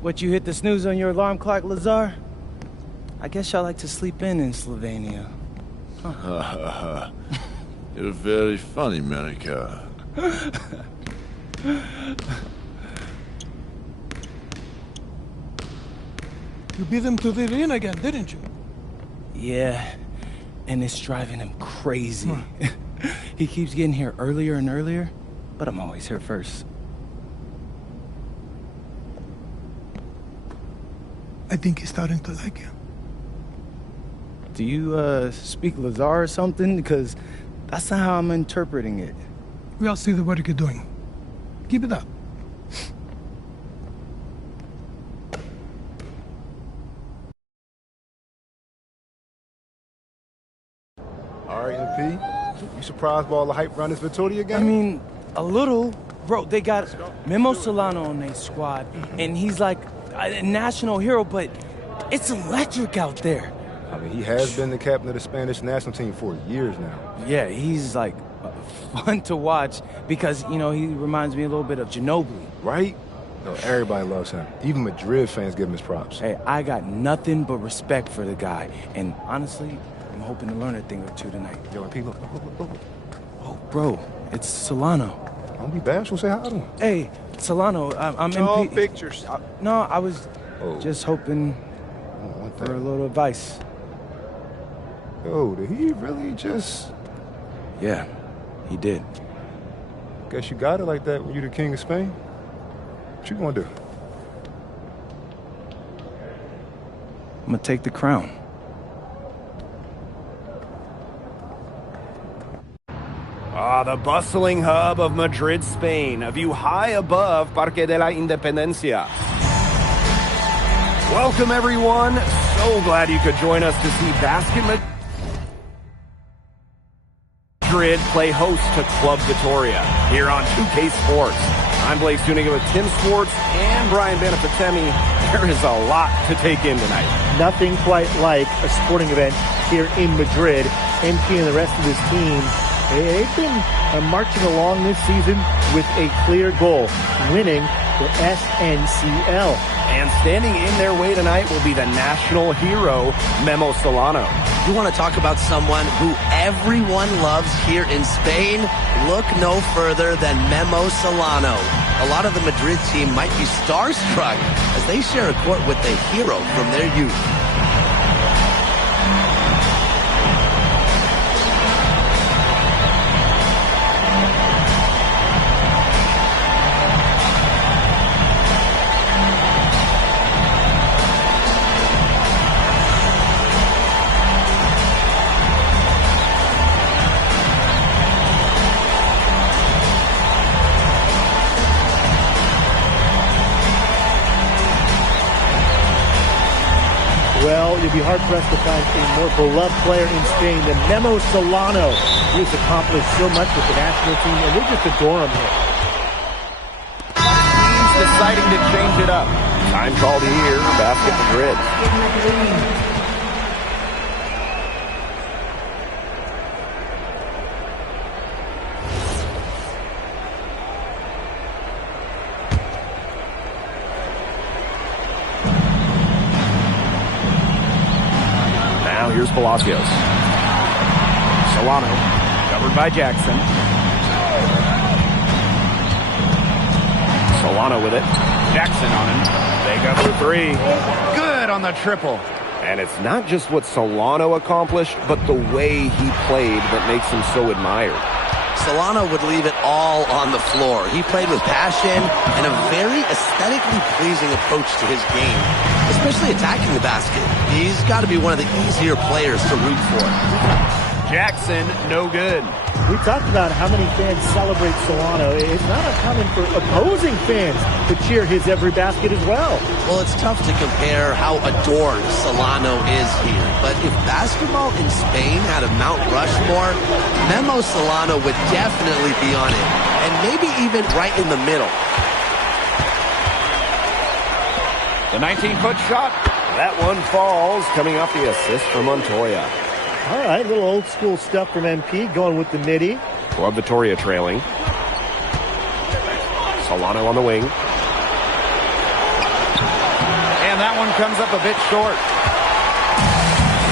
What, you hit the snooze on your alarm clock, Lazar? I guess y'all like to sleep in Slovenia. Huh. You're very funny, Monica. You beat him to the ring again, didn't you? Yeah, and it's driving him crazy. He keeps getting here earlier and earlier, but I'm always here first. I think he's starting to like you. Do you, speak Lazar or something? Because that's not how I'm interpreting it. We all see the work you're doing. Keep it up. All right, MP. You surprised by all the hype around this Vittoria game? I mean, a little. Bro, they got Memo Solano on their squad, and he's like a national hero, but it's electric out there. I mean, he has been the captain of the Spanish national team for years now. Yeah, he's like fun to watch because, you know, he reminds me a little bit of Ginobili. Right? No, everybody loves him. Even Madrid fans give him his props. Hey, I got nothing but respect for the guy, and honestly, I'm hoping to learn a thing or two tonight. Yo, MP, look. Oh, bro, it's Solano. Don't be bashful, say hi to him. Hey, Solano, I'm No MP. pictures. No, I was just hoping for a little advice. Yo, did he really just... Yeah, he did. Guess you got it like that when you're the king of Spain. What you gonna do? I'm gonna take the crown. The bustling hub of Madrid, Spain, a view high above Parque de la Independencia. Welcome, everyone. So glad you could join us to see Basket Madrid play host to Club Vitoria here on 2K Sports. I'm Blake Zuniga with Tim Swartz and Brian Benefitemi. There is a lot to take in tonight. Nothing quite like a sporting event here in Madrid. MP and the rest of his team, they've been marching along this season with a clear goal, winning the SNCL. And standing in their way tonight will be the national hero, Memo Solano. You want to talk about someone who everyone loves here in Spain? Look no further than Memo Solano. A lot of the Madrid team might be starstruck as they share a court with the hero from their youth. Well, you'll be hard-pressed to find a more beloved player in Spain than Memo Solano. He has accomplished so much with the national team, and they just adore him here. He's deciding to change it up. Time called here, Basket Madrid. Here's Palacios. Solano, covered by Jackson. Solano with it. Jackson on him. They go for three. Good on the triple. And it's not just what Solano accomplished, but the way he played that makes him so admired. Solano would leave it all on the floor. He played with passion and a very aesthetically pleasing approach to his game, especially attacking the basket. He's got to be one of the easier players to root for. Jackson, no good. We talked about how many fans celebrate Solano. It's not uncommon for opposing fans to cheer his every basket as well. Well, it's tough to compare how adored Solano is here. But if basketball in Spain had a Mount Rushmore, Memo Solano would definitely be on it. And maybe even right in the middle. The 19-foot shot. That one falls, coming off the assist from Montoya. All right, little old school stuff from MP, going with the midi. Club Vitoria trailing. Solano on the wing. comes up a bit short.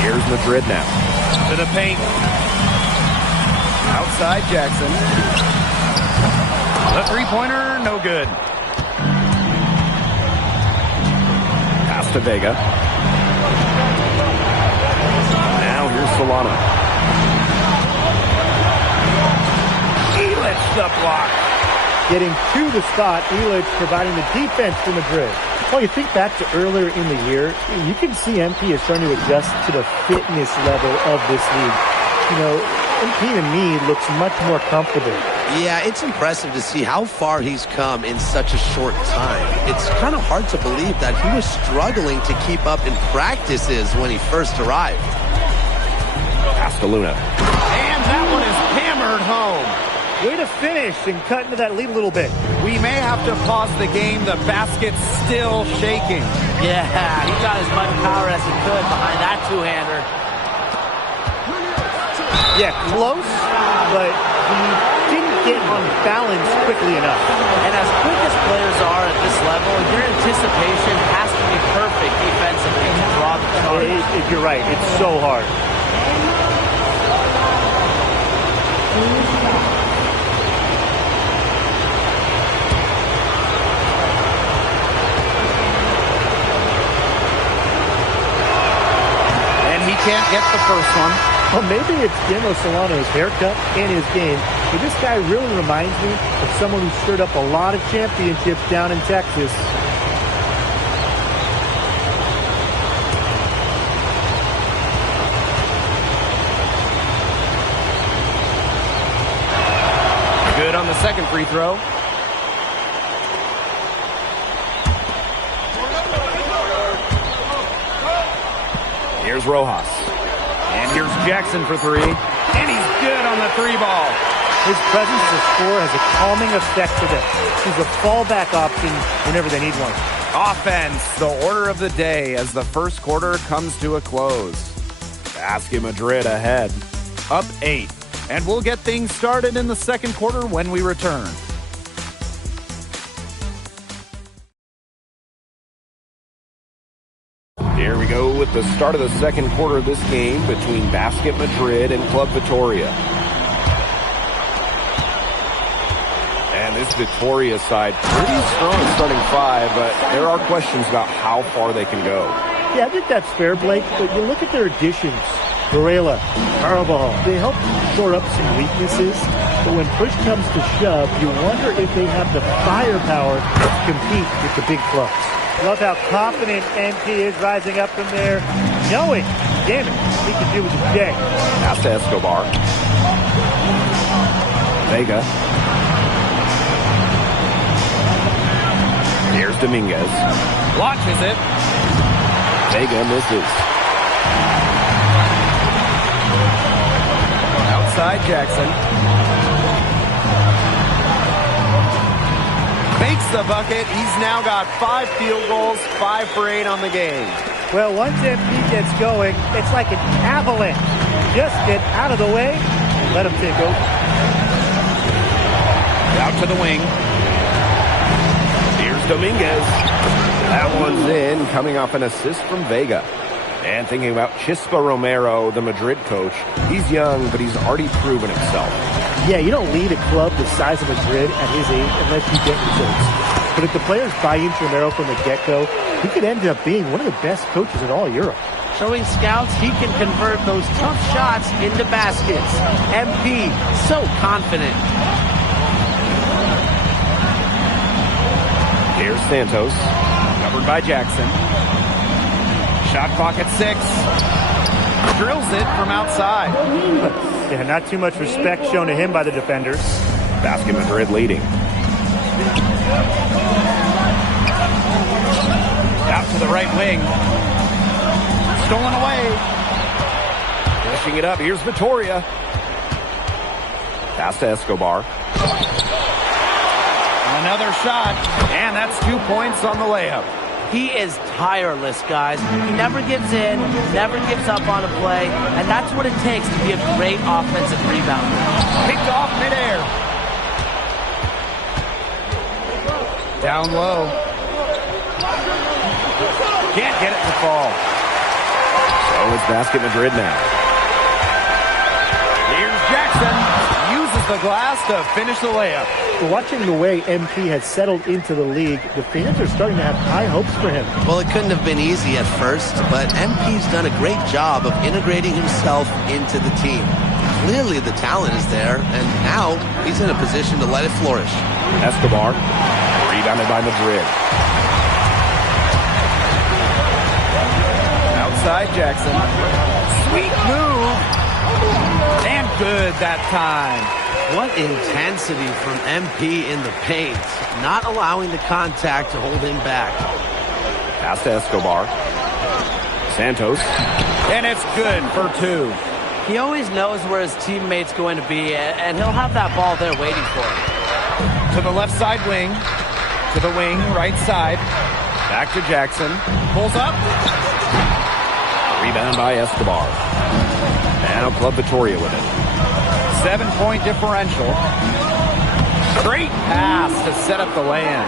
Here's Madrid now. To the paint. Outside Jackson. The three-pointer, no good. Pass to Vega. Now here's Solano. Elic the block. Getting to the spot, Elic providing the defense for Madrid. Well, you think back to earlier in the year, you can see MP is starting to adjust to the fitness level of this league. You know, MP to me looks much more comfortable. Yeah, it's impressive to see how far he's come in such a short time. It's kind of hard to believe that he was struggling to keep up in practices when he first arrived. Pass to Luna. And that one is hammered home. Way to finish and cut into that lead a little bit. We may have to pause the game. The basket's still shaking. Yeah, he got as much power as he could behind that two-hander. Yeah, close, but he didn't get on balance quickly enough. And as quick as players are at this level, your anticipation has to be perfect defensively to draw the charge. You're right, it's so hard. Can't get the first one. Well, maybe it's Guillermo Solano's haircut and his game, but this guy really reminds me of someone who stirred up a lot of championships down in Texas. Good on the second free throw. Here's Rojas. And here's Jackson for three. And he's good on the three ball. His presence as a scorer has a calming effect to them. He's a fallback option whenever they need one. Offense, the order of the day as the first quarter comes to a close. Basket Madrid ahead. Up 8. And we'll get things started in the second quarter when we return. Here we go with the start of the second quarter of this game between Basket Madrid and Club Vitoria. And this Vitoria side pretty strong starting five, but there are questions about how far they can go. Yeah, I think that's fair, Blake, but you look at their additions. Varela, Carvajal, they help shore up some weaknesses, but when push comes to shove, you wonder if they have the firepower to compete with the big clubs. Love how confident MP is rising up from there, knowing, damn it, he can do with his day. Pass to Escobar. Vega. Here's Dominguez. Launches it. Vega misses. Outside Jackson. Makes the bucket. He's now got 5 field goals, 5 for 8 on the game. Well, once MP gets going, it's like an avalanche. Just get out of the way and let him take over. Out to the wing. Here's Dominguez. That one's in, coming off an assist from Vega. And thinking about Chispa Romero, the Madrid coach, he's young, but he's already proven himself. Yeah, you don't lead a club the size of Madrid at his age unless you get results. But if the players buy into Romero from the get-go, he could end up being one of the best coaches in all Europe. Showing scouts he can convert those tough shots into baskets. MP, so confident. Here's Santos. Covered by Jackson. Shot clock at 6. Drills it from outside. Yeah, not too much respect shown to him by the defenders. Basket Madrid leading. Out to the right wing. Stolen away. Pushing it up. Here's Vitoria. Pass to Escobar. Another shot. And that's 2 points on the layup. He is tireless, guys. He never gives in, never gives up on a play, and that's what it takes to be a great offensive rebounder. Picked off midair. Down low. Can't get it. fall. So it's Basket Madrid now. Here's Jackson. Uses the glass to finish the layup. Watching the way MP has settled into the league, the fans are starting to have high hopes for him. Well, it couldn't have been easy at first, but MP's done a great job of integrating himself into the team. Clearly the talent is there, and now he's in a position to let it flourish. Escobar, rebounded by Madrid. Outside Jackson. Sweet move. And good that time. What intensity from MP in the paint, not allowing the contact to hold him back. Pass to Escobar. Santos. And it's good for two. He always knows where his teammate's going to be, and he'll have that ball there waiting for him. To the left side wing. To the wing, right side. Back to Jackson. Pulls up. Rebound by Escobar. Now Club Vitoria with it. 7-point differential. Great pass to set up the land.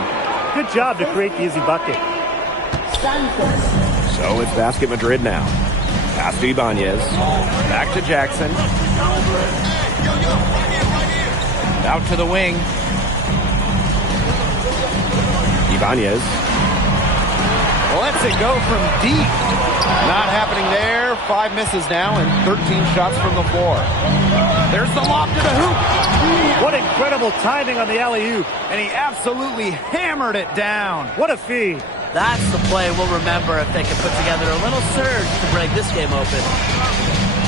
Good job to create the easy bucket. So it's Basket Madrid now. Pass to Ibanez. Back to Jackson. Out to the wing. Ibanez. Lets it go from deep. Not happening there. 5 misses now and 13 shots from the floor. There's the lob to the hoop. What incredible timing on the alley-oop. And he absolutely hammered it down. What a feed. That's the play we'll remember if they can put together a little surge to break this game open.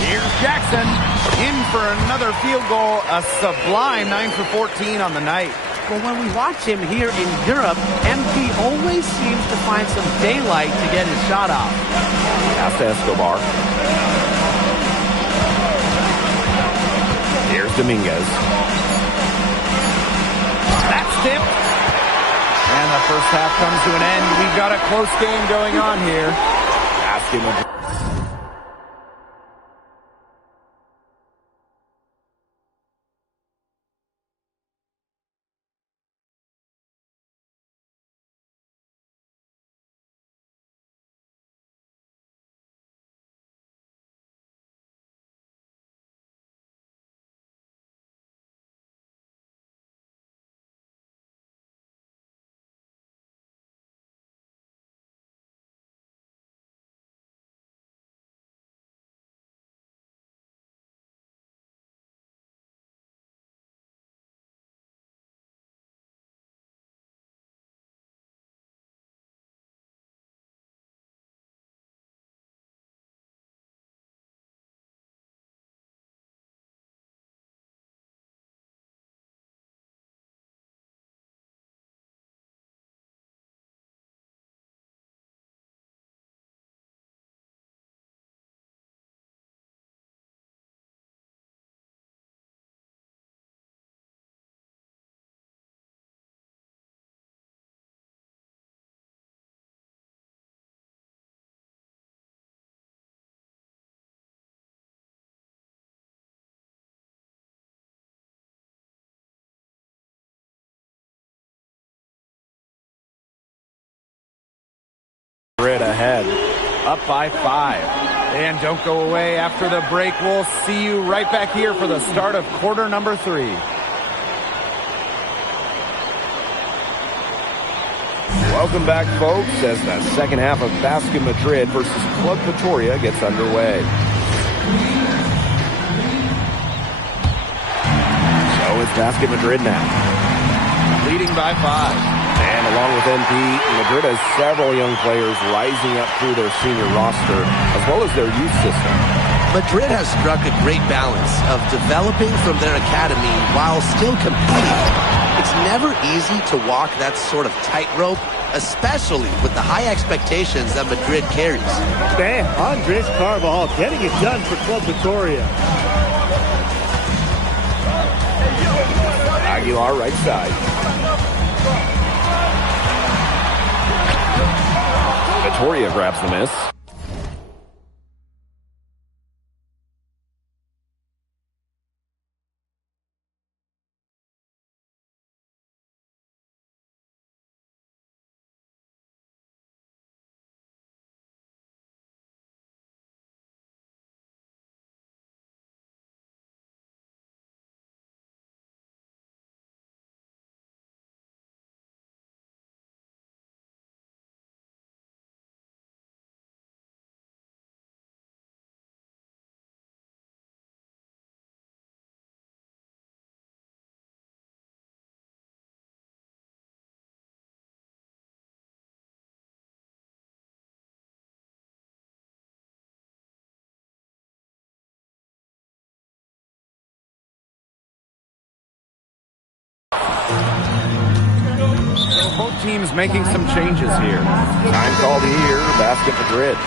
Here's Jackson in for another field goal. A sublime 9 for 14 on the night. But when we watch him here in Europe, MP always seems to find some daylight to get his shot off. Pass to Escobar. Here's Dominguez. That's tipped. And the first half comes to an end. We've got a close game going on here. Basket Madrid. Ahead, up by 5. And don't go away after the break. We'll see you right back here for the start of quarter number 3. Welcome back, folks, as the second half of Basket Madrid versus Club Vitoria gets underway. So it's Basket Madrid now, leading by 5. And along with MP, Madrid has several young players rising up through their senior roster, as well as their youth system. Madrid has struck a great balance of developing from their academy while still competing. It's never easy to walk that sort of tightrope, especially with the high expectations that Madrid carries. Man, Andres Carvajal getting it done for Club Vitoria. Aguilar right side. Vitoria grabs the miss. both teams making some changes here. Time called here, Basket Madrid.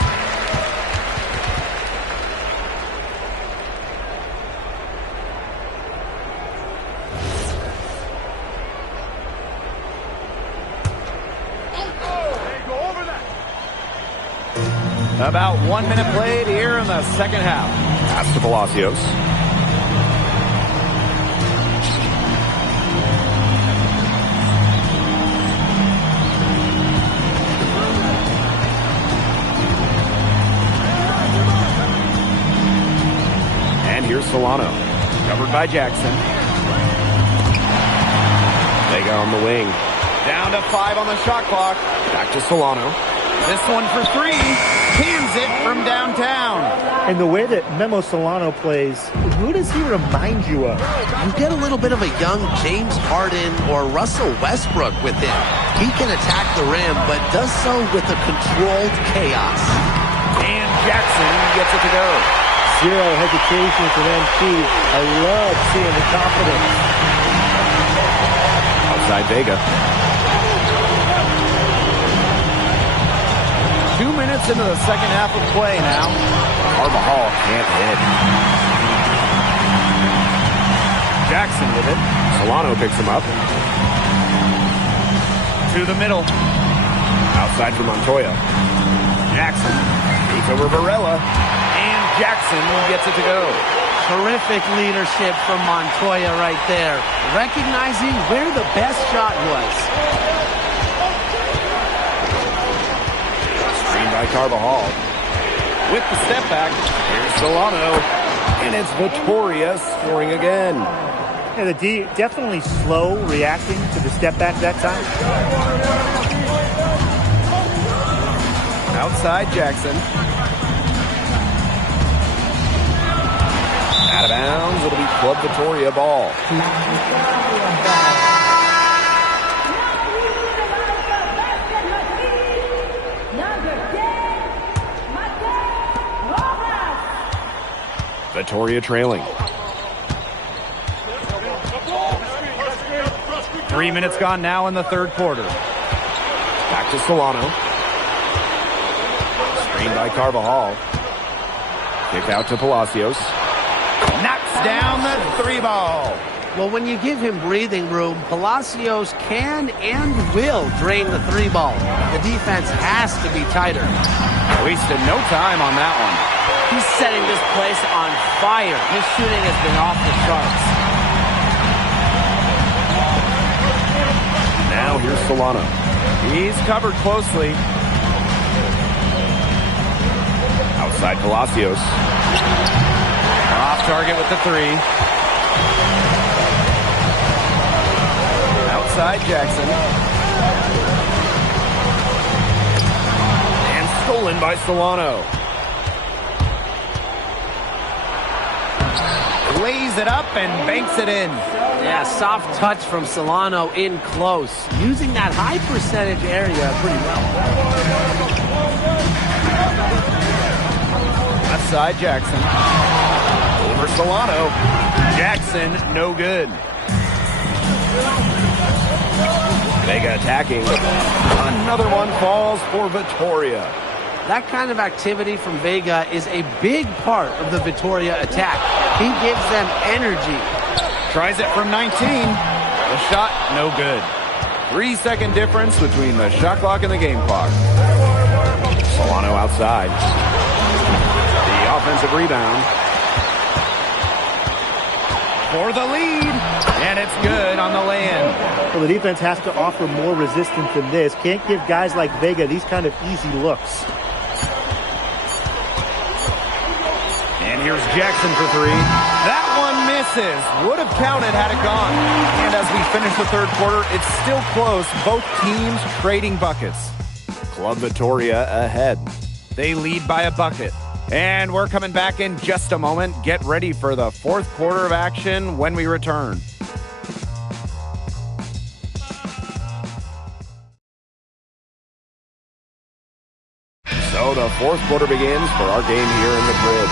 About 1 minute played here in the second half. Pass to Palacios. And here's Solano. Covered by Jackson. Vega on the wing. Down to 5 on the shot clock. Back to Solano. This one for 3. Cans it from downtown. And the way that Memo Solano plays, who does he remind you of? You get a little bit of a young James Harden or Russell Westbrook with him. He can attack the rim, but does so with a controlled chaos. And Jackson gets it to go. Zero hesitation from MP. I love seeing the confidence. Outside Vega. 2 minutes into the second half of play now. Carvajal can't hit. Jackson with it. Solano picks him up. To the middle. Outside for Montoya. Jackson beats over Varela. And Jackson gets it to go. Terrific leadership from Montoya right there, recognizing where the best shot was. Screen by Carvajal. With the step back, here's Solano. And it's Vitoria scoring again. Yeah, the D definitely slow reacting to the step back that time. Outside Jackson. Out of bounds, it'll be Club Vitoria ball. Vitoria trailing. 3 minutes gone now in the third quarter. Back to Solano. Screen by Carvajal. Kick out to Palacios. Knocks down the 3 ball. Well, when you give him breathing room, Palacios can and will drain the 3 ball. The defense has to be tighter. Wasted no time on that one. He's setting this place on fire. His shooting has been off the charts. Now here's Solano. He's covered closely. Outside Palacios. Off target with the 3. Outside Jackson. And stolen by Solano. Lays it up and banks it in. Yeah, soft touch from Solano in close. Using that high percentage area pretty well. Left side Jackson. Over Solano. Jackson, no good. Vega attacking. Another one falls for Vitoria. That kind of activity from Vega is a big part of the Vitoria attack. He gives them energy. Tries it from 19. The shot, no good. 3-second difference between the shot clock and the game clock. Solano outside. The offensive rebound. For the lead. And it's good on the lay-in. Well, the defense has to offer more resistance than this. Can't give guys like Vega these kind of easy looks. And here's Jackson for 3. That one misses. Would have counted had it gone. And as we finish the third quarter, it's still close. Both teams trading buckets. Club Vitoria ahead. They lead by a bucket. And we're coming back in just a moment. Get ready for the fourth quarter of action when we return. So the fourth quarter begins for our game here in Madrid.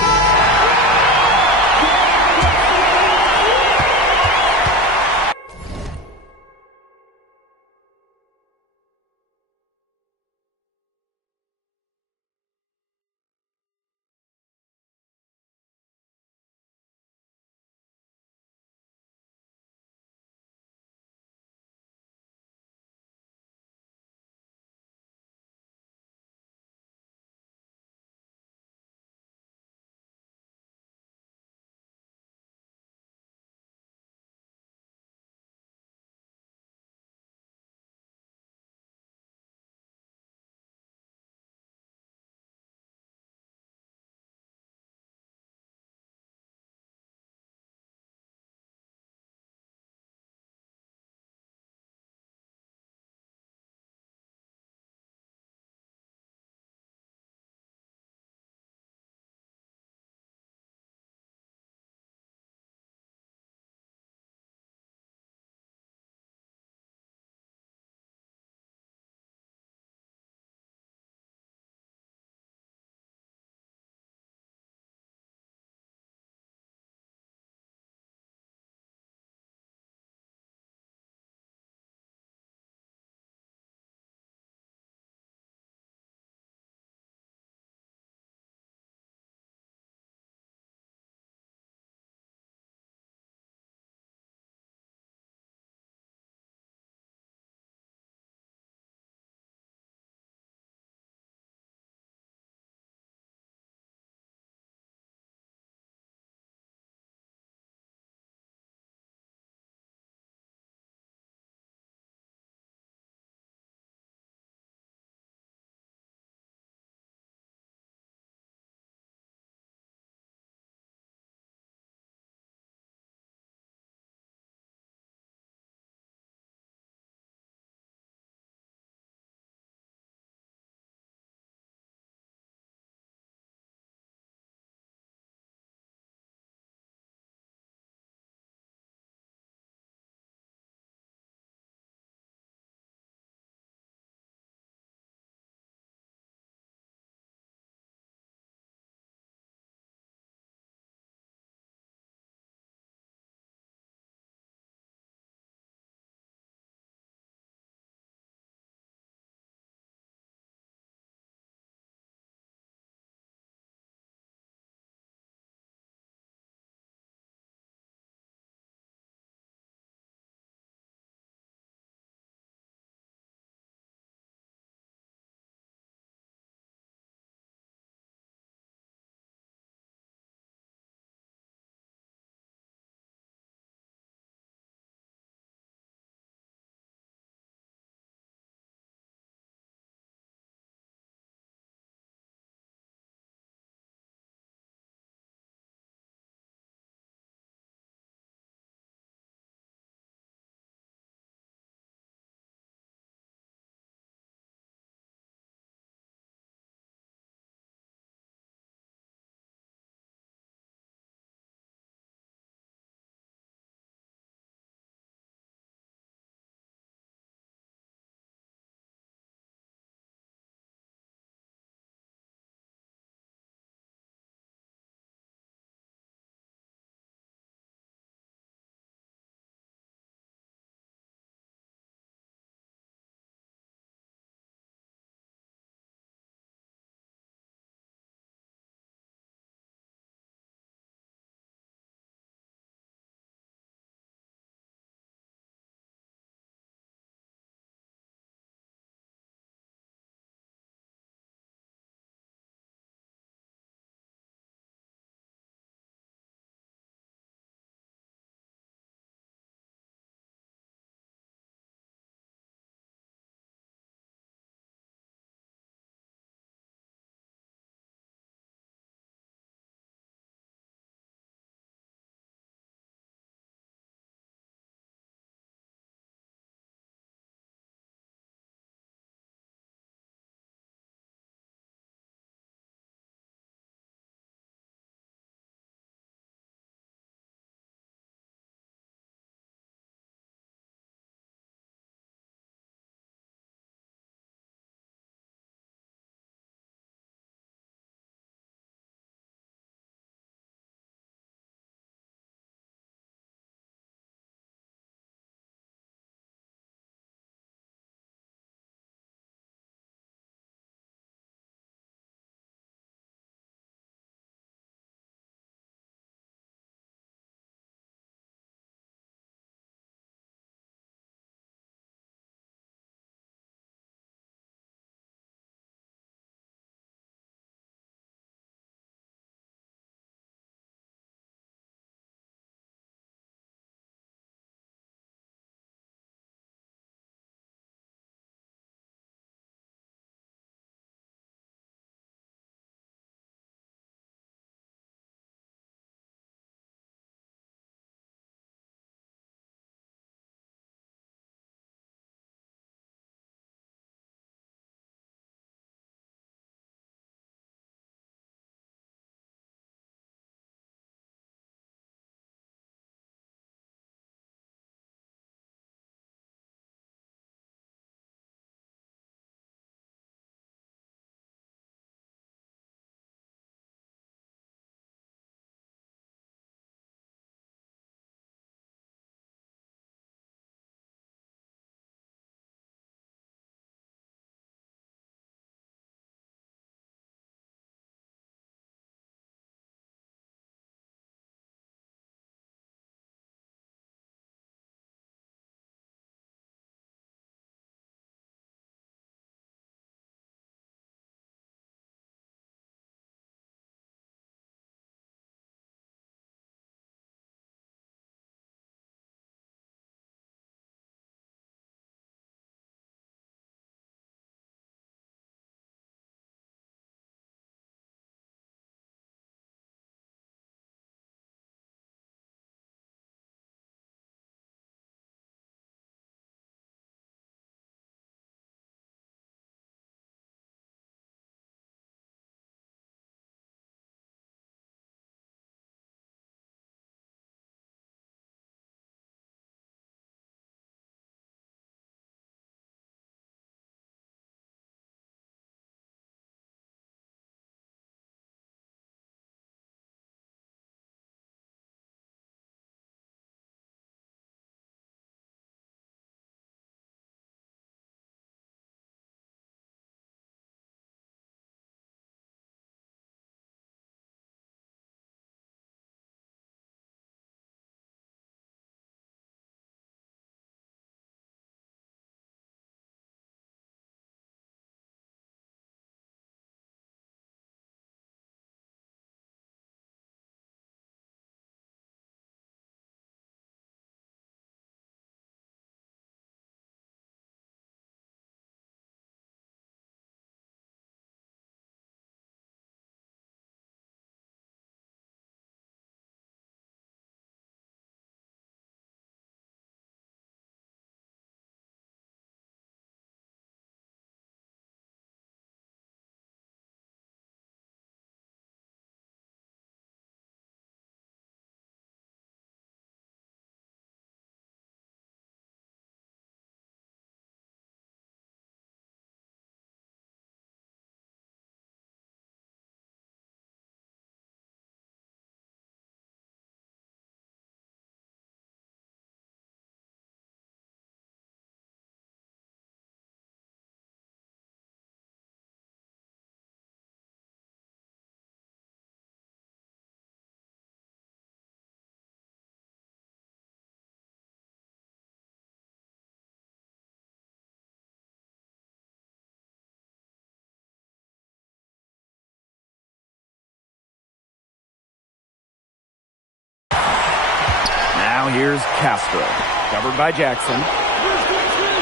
Castro. Covered by Jackson.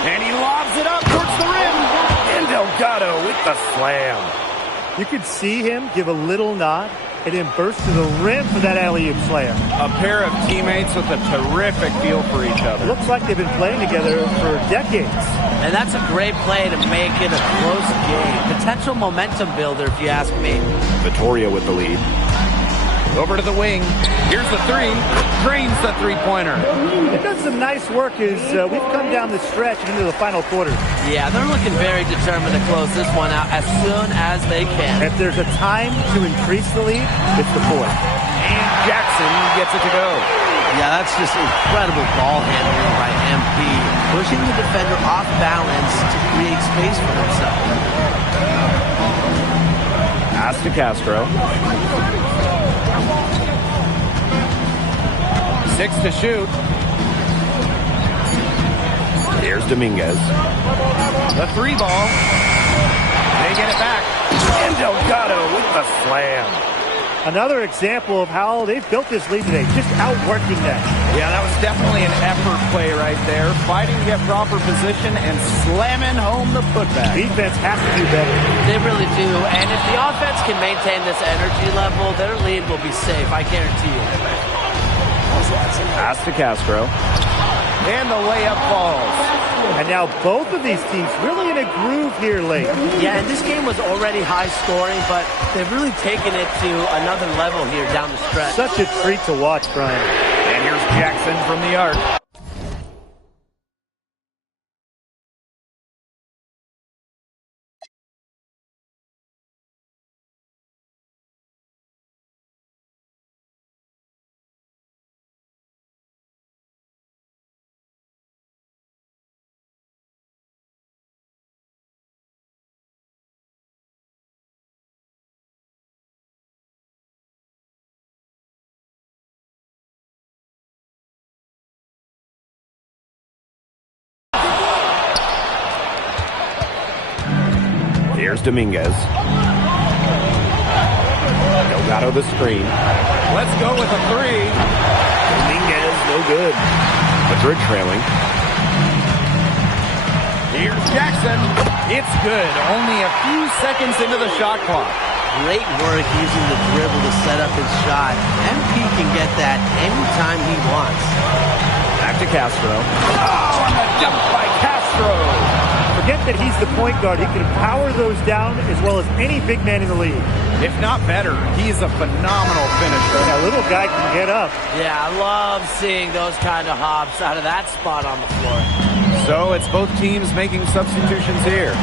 And he lobs it up towards the rim. And Delgado with the slam. You could see him give a little nod and then burst to the rim for that alley-oop slam. A pair of teammates with a terrific feel for each other. Looks like they've been playing together for decades. And that's a great play to make it a close game. Potential momentum builder, if you ask me. Vittoria with the lead. Over to the wing. Here's the three. Drains the three-pointer. They've done some nice work as we've come down the stretch into the final quarter. Yeah, they're looking very determined to close this one out as soon as they can. If there's a time to increase the lead, it's the fourth. And Jackson gets it to go. Yeah, that's just incredible ball handling by MP. Pushing the defender off balance to create space for himself. Pass to Castro. 6 to shoot. Here's Dominguez. The three ball. They get it back. And Delgado with the slam. Another example of how they've built this lead today, just outworking that. Yeah, that was definitely an effort play right there. Fighting to get proper position and slamming home the putback. Defense has to do better. They really do. And if the offense can maintain this energy level, their lead will be safe, I guarantee you. Pass to Castro. And the layup falls. And now both of these teams really in a groove here late. Yeah, and this game was already high scoring, but they've really taken it to another level here down the stretch. Such a treat to watch, Brian. And here's Jackson from the arc. Here's Dominguez. Delgado the screen. Let's go with a three. Dominguez, no good. Madrid trailing. Here's Jackson. It's good. Only a few seconds into the shot clock. Great work using the dribble to set up his shot. MP can get that anytime he wants. Back to Castro. Oh, and the dump by Castro. Forget that he's the point guard. He can power those down as well as any big man in the league. If not better, he is a phenomenal finisher. That little guy can get up. Yeah, I love seeing those kind of hops out of that spot on the floor. So it's both teams making substitutions here.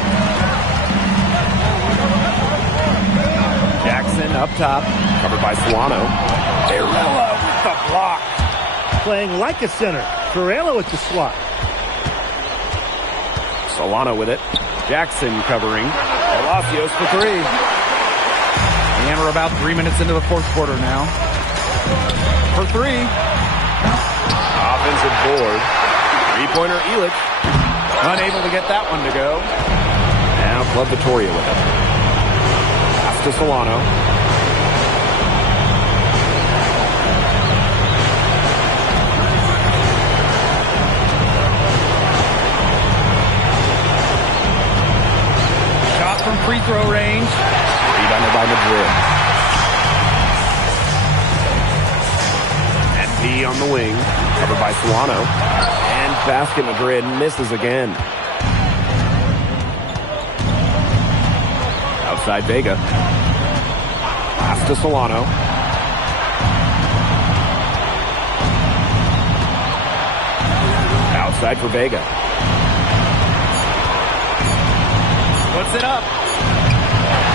Jackson up top, covered by Solano. Arella with the block. Playing like a center. Ferrello at the swat. Solano with it. Jackson covering. Palacios for three. And we're about 3 minutes into the fourth quarter now. For three. Offensive board. Three-pointer Elich. Unable to get that one to go. Now Club Vittoria with it. Pass to Solano. From free throw range. Rebounded by Madrid. MP on the wing. Covered by Solano. And basket Madrid misses again. Outside Vega. Pass to Solano. Outside for Vega. Puts it up.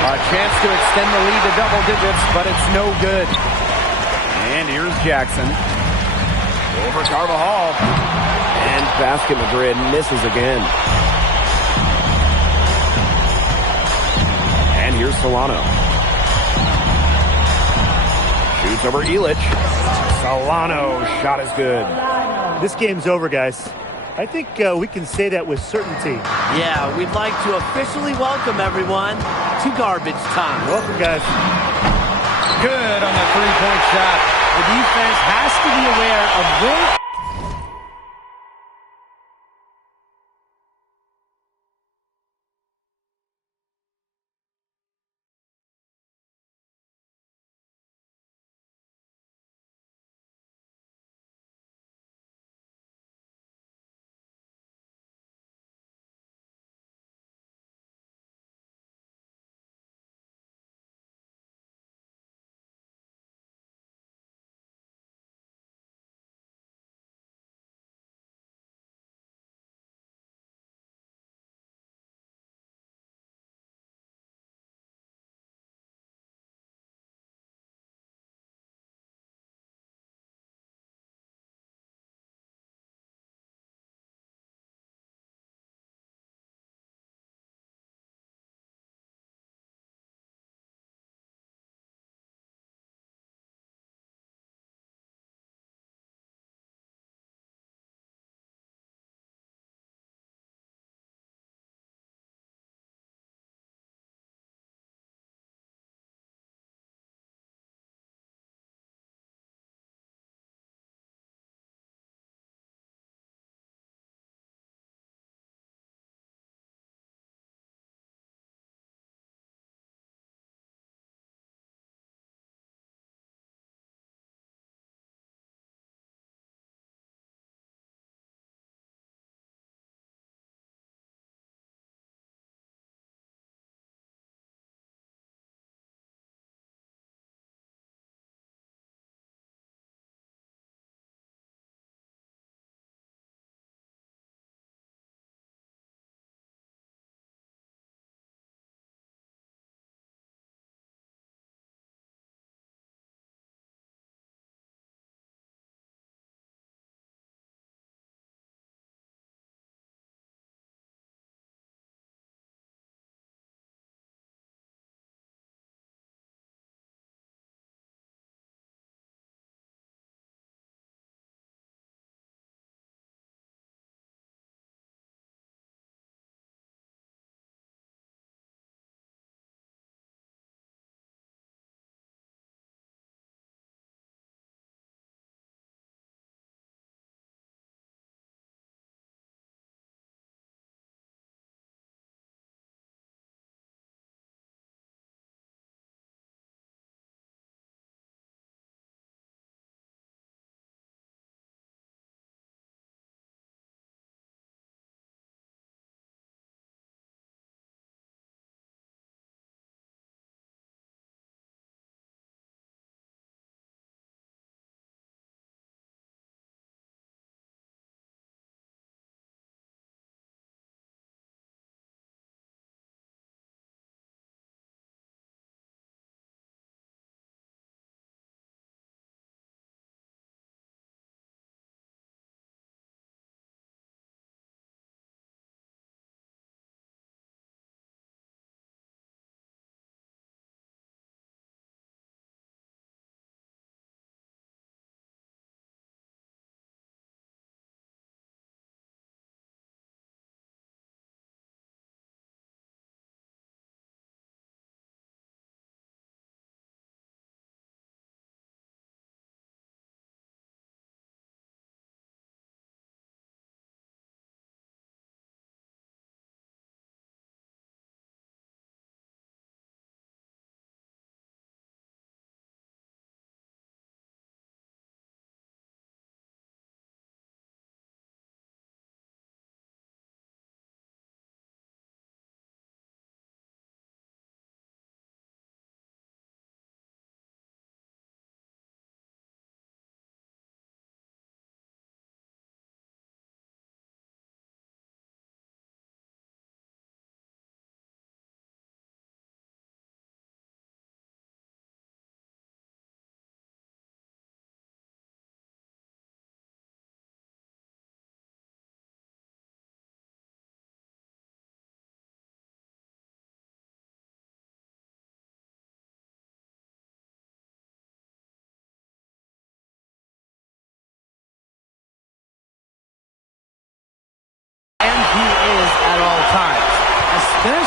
A chance to extend the lead to double digits, but it's no good. And here's Jackson. Over Carvajal. And basket Madrid misses again. And here's Solano. Shoots over Elich. Solano, shot is good. This game's over, guys. I think we can say that with certainty. Yeah, we'd like to officially welcome everyone to garbage time. Welcome, guys. Good on the three-point shot. The defense has to be aware of where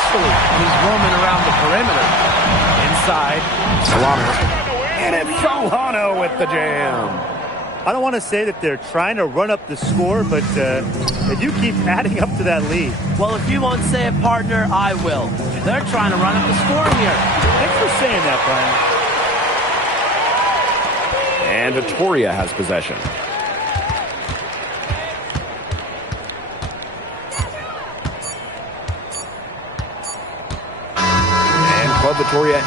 gracefully when he's roaming around the perimeter. Inside. Solano. And it's Solano with the jam. I don't want to say that they're trying to run up the score, but if you keep adding up to that lead. Well, if you won't say it, partner, I will. They're trying to run up the score here. Thanks for saying that, Brian. And Victoria has possession. And Club Victoria